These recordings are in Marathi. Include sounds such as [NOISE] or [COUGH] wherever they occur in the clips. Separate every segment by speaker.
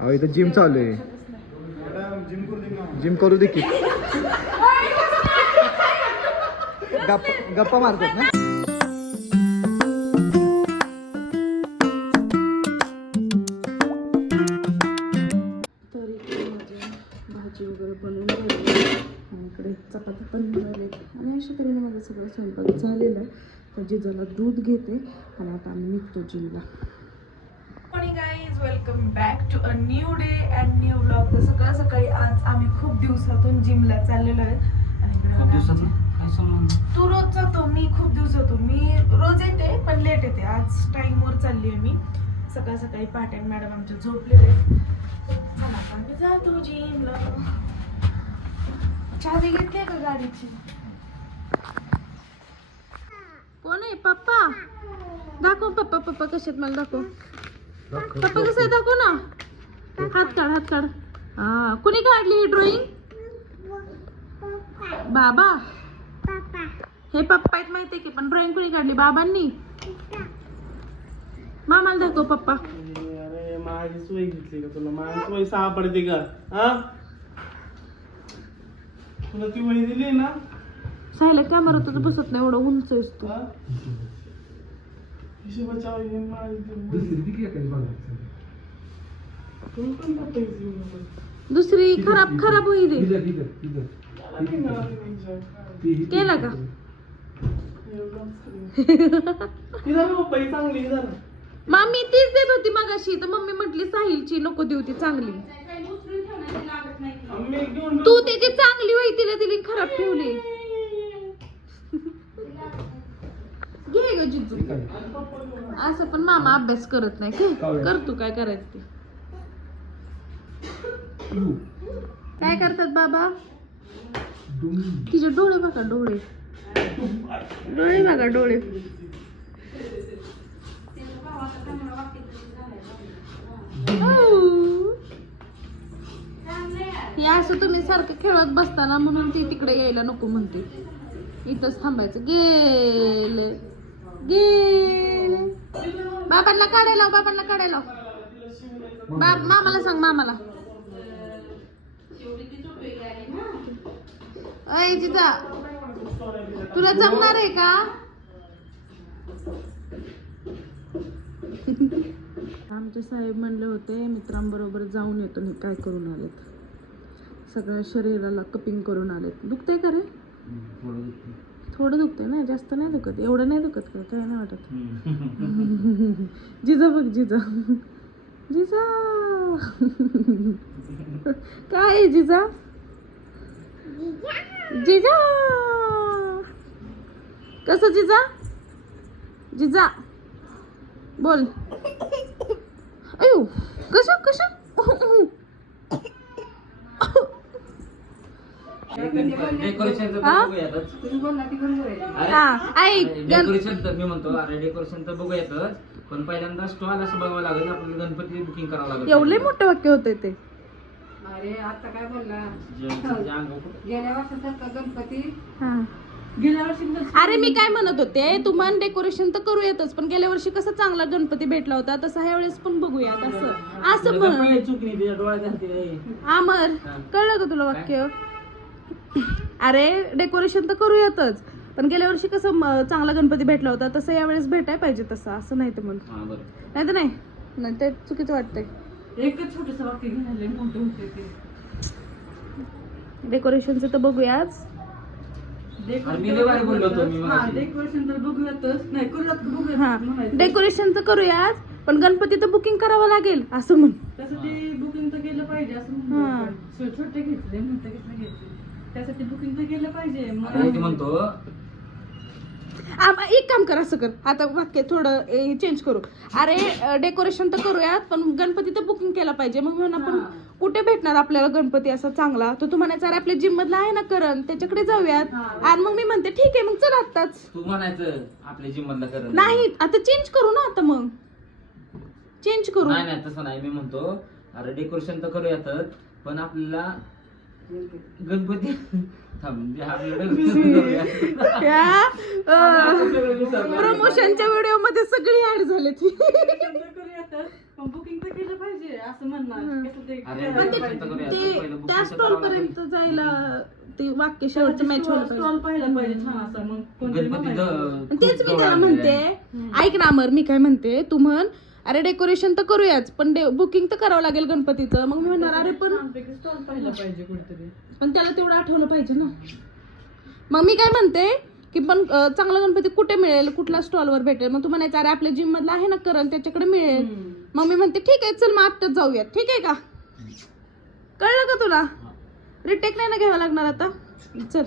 Speaker 1: अहो इथं जिम चालू आहे. जिम करू दे की. गप्पा गप्पा मारतात ना.
Speaker 2: तर माझी भाजी वगैरे बनवून झाली आणि इकडे चपाती पण बनवली आणि अशा तऱ्हेने माझं सगळं स्वयंपाक झालेलं आहे. तर जिजाला दूध घेते. आणि आता आम्ही निघतो जिमला guys welcome back to a new day and new blog तर सकाळ सकाळी आज आम्ही खूप दिवसातून जिमला चाललेलो आहे.
Speaker 3: खूप दिवसातून? काय संबंध?
Speaker 2: तू रोज जातो मी खूप दिवसातून. मी रोज येते पण लेट येते. आज टाईमवर चालली आहे मी. सकाळ सकाळी पहाटे मॅडम आमच्या झोपलेले चला आता आम्ही जातो जिमला चावी घेतली का गाडीची? कोण आहे? पप्पा? दाखव पप्पा पप्पा कशात मला दाखव. पप्पा कसं आहे दाखव ना. हात काढ हात काढ. हा कुणी काढली ही ड्रॉइंग बाबा. हे पप्पा आहेत माहितीये की पण ड्रॉइंग कुणी काढली? बाबांनी. मामाला दाखव पप्पा.
Speaker 3: अरे माझी सोय घेतली का तुला? माझी सोय सहा पडते का? हा? तुला ती वही दिली ना?
Speaker 2: सायला कॅमेरा तर बसत नाही एवढं उंच
Speaker 3: पण मला.
Speaker 2: दुसरी खराब खराब होईल हे.
Speaker 3: मला नाही मिळाली नाही हिशोब.
Speaker 2: केलं का
Speaker 3: तिला ना पै चांगली आहे जरा
Speaker 2: मामी तीच देत होती मगाशी तर मम्मी म्हटली साहिलची नको देऊ ती चांगली
Speaker 3: घेऊन
Speaker 2: तू त्याची चांगली होई तिला दिली खराब ठेवली घे ग जिजू. असं पण मामा अभ्यास करत नाही काय कर तू काय करायचं ते. काय करतात बाबा? तिचे डोळे बघा डोळे. डोळे बघा डोळे. हे असं तुम्ही सारखं खेळत बसताना म्हणून ती तिकडे यायला नको म्हणते. इथंच थांबायचं. गेल. गिल. बाबांना काढायला लाव, बाबांना काढायला लाव. बाब मामाला सांग मामाला. अय जिजा तुला जमणार आहे का? आमचे साहेब म्हणले होते मित्रांबरोबर जाऊन येतो मी काय करून आलेत? सगळ्या शरीराला कपिंग करून आलेत. दुखतंय का रे? थोडं दुखतंय ना जास्त नाही दुखत. एवढं नाही दुखत का काय नाही वाटत. [LAUGHS] जिजा बघ जिजा. जिजा. काय जिजा? जिजा. कसं जिजा? जिजा. बोल. अयो कसं कसं
Speaker 4: डेकोरेशन
Speaker 2: हा?
Speaker 4: अरे
Speaker 2: हा ऐक गण-
Speaker 4: डेकोरेशन तर मी म्हणतो अरे डेकोरेशन तर बघूयातच. पण पहिल्यांदा स्टॉल असं बघावं लागेल आपल्याला गणपती बुकिंग करावं लागेल.
Speaker 2: एवढे मोठं वाक्य होते ते.
Speaker 5: अरे आता काय बोलला
Speaker 4: जे- जे अंगावर कुठं-
Speaker 5: गेल्या वर्षासारखा गणपती
Speaker 2: हा.
Speaker 5: गेल्या वर्षी
Speaker 2: अरे मी काय म्हणत होते तू मन डेकोरेशन तर करूयातच पण गेल्या वर्षी कसा चांगला गणपती भेटला होता तसं ह्या वेळेस पण बघूयात असं. असं
Speaker 4: चुकली डोळ्यात घालते.
Speaker 2: आमर कळलं का तुला वाक्य? अरे डेकोरेशन तर करूयातच. पण गेल्या वर्षी कसं चांगला गणपती भेटला होता तसं यावेळेस भेटाय पाहिजे तसं असं नाही तर मग
Speaker 4: हा बरं.
Speaker 2: नाही तर नाही. नाही ते चुकीचं वाटतंय.
Speaker 5: एकच छोटस वाक्य
Speaker 2: डेकोरेशनचं तर बघूयाच.
Speaker 5: हा. डेकोरेशन तर बघूयातच. नाही करूयात का बघूयात? म्हणायचं.
Speaker 2: डेकोरेशन तर करूयाच पण गणपती तर बुकिंग करावं लागेल असं म्हण.
Speaker 5: त्यासाठी बुकिंग तर केलं पाहिजे असं
Speaker 2: हा.
Speaker 5: छोटे घेतले. त्यासाठी बुकिंग तर केलं पाहिजे.
Speaker 4: म्हणतो
Speaker 2: आम- एक काम कर असं कर. आता वाक्य थोडं चेंज करू. अरे डेकोरेशन तर करूयात पण गणपती तर बुकिंग केला पाहिजे. मग म्हणून आपण
Speaker 5: हा.
Speaker 2: कुठे भेटणार आपल्याला गणपती असा चांगला? तर तू म्हणायचं अरे आपल्या जिम मधला आहे ना करण त्याच्याकडे जाऊयात.
Speaker 5: हा.
Speaker 2: आणि मग मी म्हणते ठीक आहे मग चल आत्ताच.
Speaker 4: तू म्हणायचं आपल्या जिम मधला
Speaker 2: नाही आता चेंज करू ना आता मग. चेंज करू.
Speaker 4: नाही नाही तसं नाही. मी म्हणतो अरे डेकोरेशन तर करूयातच पण आपल्याला गणपती.
Speaker 2: प्रमोशनच्या व्हिडिओमध्ये सगळी ऍड झाली ती.
Speaker 5: बुकिंग तर केलं पाहिजे असं म्हणणार.
Speaker 2: त्या स्टॉल पर्यंत जायला ते वाक्य शेवटचं मॅच
Speaker 5: स्टॉल पाहिला पाहिजे. छान असं मग
Speaker 2: तेच मी त्याला म्हणते. ऐक ना अमर मी काय म्हणते तू म्हण अरे डेकोरेशन तर करूयाच पण बुकिंग तर करावं लागेल गणपतीचं. मग मी म्हणणार अरे पण
Speaker 5: पाहिजे कुठेतरी
Speaker 2: पण त्याला तेवढं आठवलं पाहिजे ना. मग मी काय म्हणते की पण चांगला गणपती कुठे मिळेल कुठल्या स्टॉलवर भेटेल? मग तू म्हणायचं अरे आपल्या जिम मधला आहे ना करण त्याच्याकडे मिळेल. मग मी म्हणते ठीक आहे चल मग आत्ताच जाऊयात. ठीक आहे का? कळलं का तुला? रिटेक नाही ना घ्यावं लागणार आता? चल.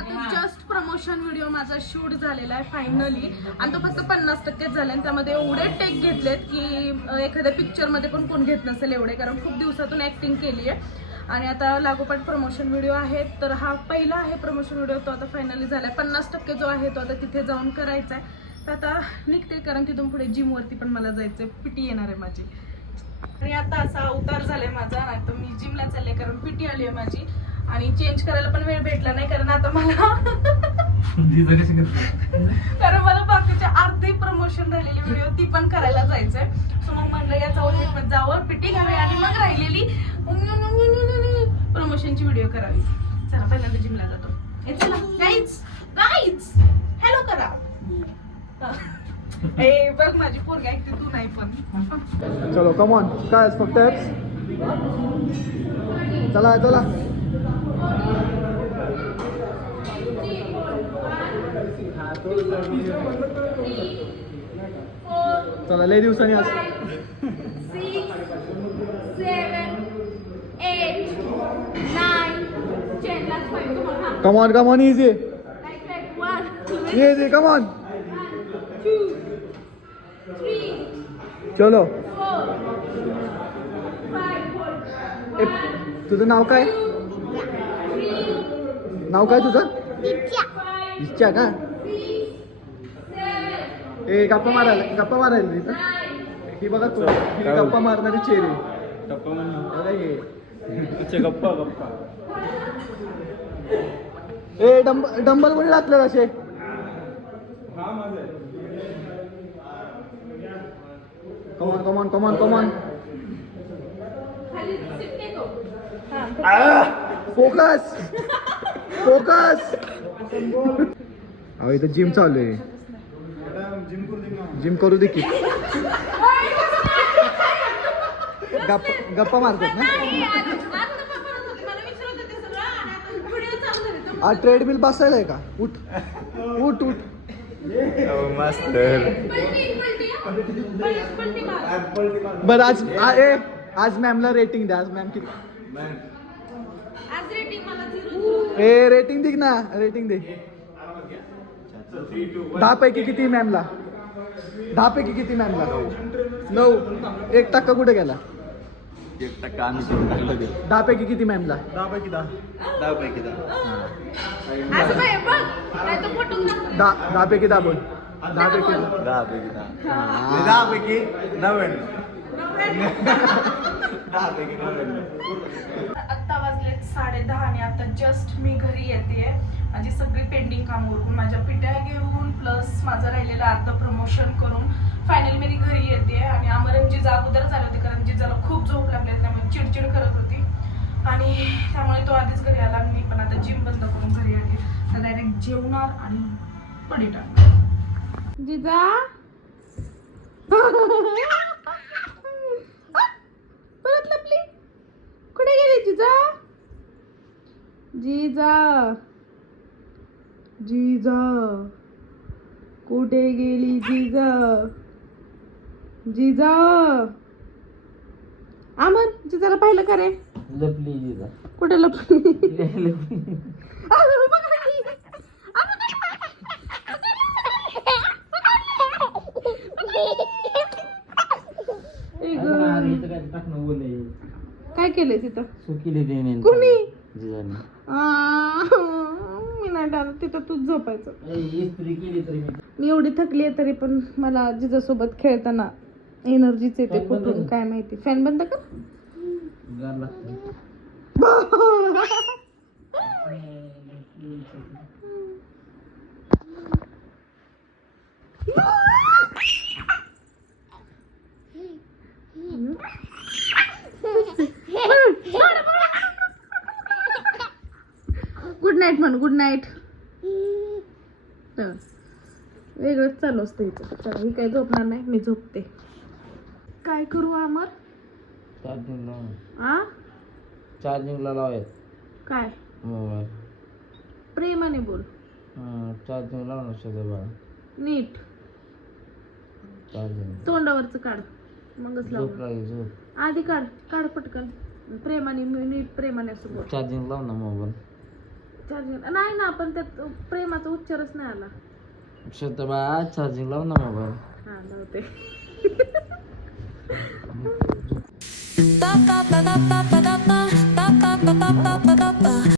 Speaker 2: आता जस्ट प्रमोशन व्हिडिओ माझा शूट झालेला आहे फायनली आणि तो फक्त पन्नास टक्केच झाला आणि त्यामध्ये एवढे टेक घेतलेत की एखाद्या पिक्चरमध्ये पण कोण घेत नसेल एवढे कारण खूप दिवसातून ऍक्टिंग केली आहे. आणि आता लागोपाठ प्रमोशन व्हिडिओ आहेत तर हा पहिला आहे प्रमोशन व्हिडिओ तो आता फायनली झाला आहे पन्नास टक्के जो आहे तो आता तिथे जाऊन करायचा आहे तर आता निघते कारण तिथून पुढे जिमवरती पण मला जायचं आहे पिटी येणार आहे माझी. आणि आता असा उतार झालाय माझा नाही तर मी जिमला चालले कारण पिटी आली आहे माझी. आणि चेंज करायला पण वेळ भेटला नाही. मला. कारण मला बाकीच्या अर्धे प्रमोशन राहिलेली व्हिडिओ ती पण करायला जायचंय. सो मग म्हणलं या जाऊन जावं पिटी घ्यावी आणि मग राहिलेली प्रमोशनची व्हिडिओ करावी. चला पहिल्यांदा जिमला जातो. चला. गाईज गाईज हॅलो करा. ए बघ माझी पोरगी ऐकते तू नाही पण.
Speaker 1: चलो कमॉन काय फक्त चला चला. चला लय दिवसांनी आज come on come on easy easy come on चलो ए, तुझं नाव काय नाव काय तुझं इच्छा का ए गप्पा मारायला गप्पा मारायला तिथं ही बघा तू ही गप्पा मारणारी चेरी बघा हे. ए डंब डंबल कोणी लागले असे? Come on come on come on come on focus focus अहो इथं जिम चालू आहे. जिम करू दे की. गप्पा गप्पा मारतात ना? हा ट्रेडमिल बसायला आहे का? उठ. उठ उठ. बरं आज आ- ए आज मॅमला रेटिंग द्या. आज मॅम किती? ए रेटिंग दे ना रेटिंग दे. दहा पैकी किती मॅमला दहा पैकी किती मॅमला नऊ. एक टक्का कुठे गेला?
Speaker 6: एक टक्का आम्ही करून टाकलं ते.
Speaker 1: दहा पैकी किती मॅमला
Speaker 6: दहा. पैकी दहा. दहा पैकी दहा
Speaker 1: दहा दहा पैकी दहा बोल. दहा पैकी
Speaker 6: दहा. पैकी दहा. पैकी नव्याण्णव.
Speaker 2: आत्ता वाजलेत साडे दहा आणि आता जस्ट मी घरी येते माझी सगळी पेंडिंग काम उरकून माझ्या पिट्या घेऊन प्लस माझं राहिलेलं आता प्रमोशन करून फायनल मी घरी येते आणि आमरणजी अगोदर झाले होती कारण जिजाला खूप झोप लागली त्यामुळे चिडचिड करत होती. आणि त्यामुळे तो आधीच घरी आला मी पण आता जिम बंद करून घरी आली. तर डायरेक्ट जेवणार आणि पडी टाकणार. जिजा [LAUGHS] परत लपली कुठे गेली जिजा? जिजा? जिजा? कुठे गेली जिजा? जिजा? आमर जिजाला पाहिलं का रे?
Speaker 4: लपली जिजा.
Speaker 2: कुठे लपली?
Speaker 4: टाकणं ओलंय.
Speaker 2: काय केलंय तिथं कुणी?
Speaker 4: जिजाने.
Speaker 2: मी नाही टाकत तिथं तूच झोपायचं
Speaker 4: ए, इस्त्री केली तरी मी
Speaker 2: मी एवढी थकली आहे तरी पण मला जिजासोबत खेळताना एनर्जीच येते
Speaker 4: Fan बंद
Speaker 2: कुठून
Speaker 4: कर.
Speaker 2: काय माहिती फॅन बंद कर
Speaker 4: गार लागतं. [LAUGHS]
Speaker 2: नाईट. वेगळंच चालू असतं हिचं चला ही काही झोपणार नाही मी झोपते. काय करू अमर?
Speaker 4: चार्जिंग लाव
Speaker 2: आ?
Speaker 4: चार्जिंगला लावायत
Speaker 2: काय?
Speaker 4: मोबाईल.
Speaker 2: प्रेमाने बोल.
Speaker 4: चार्जिंग लाव ना सध्या बाळा.
Speaker 2: नीट.
Speaker 4: चार्जिंग
Speaker 2: तोंडावरचं काढ. मगच
Speaker 4: झोप
Speaker 2: लाव
Speaker 4: लागेल झोप.
Speaker 2: आधी काढ. काढ पटकन. प्रेमाने मी नीट प्रेमाने असं बोल.
Speaker 4: चार्जिंग लाव ना मोबाईल.
Speaker 2: चार्जिंग नाही ना पण त्यात प्रेमाचा उच्चारच नाही आला
Speaker 4: बाळा चार्जिंग लाव ना मोबाईल
Speaker 2: हा लावते
Speaker 7: ba ba ba ba ba ba ba ba ba ba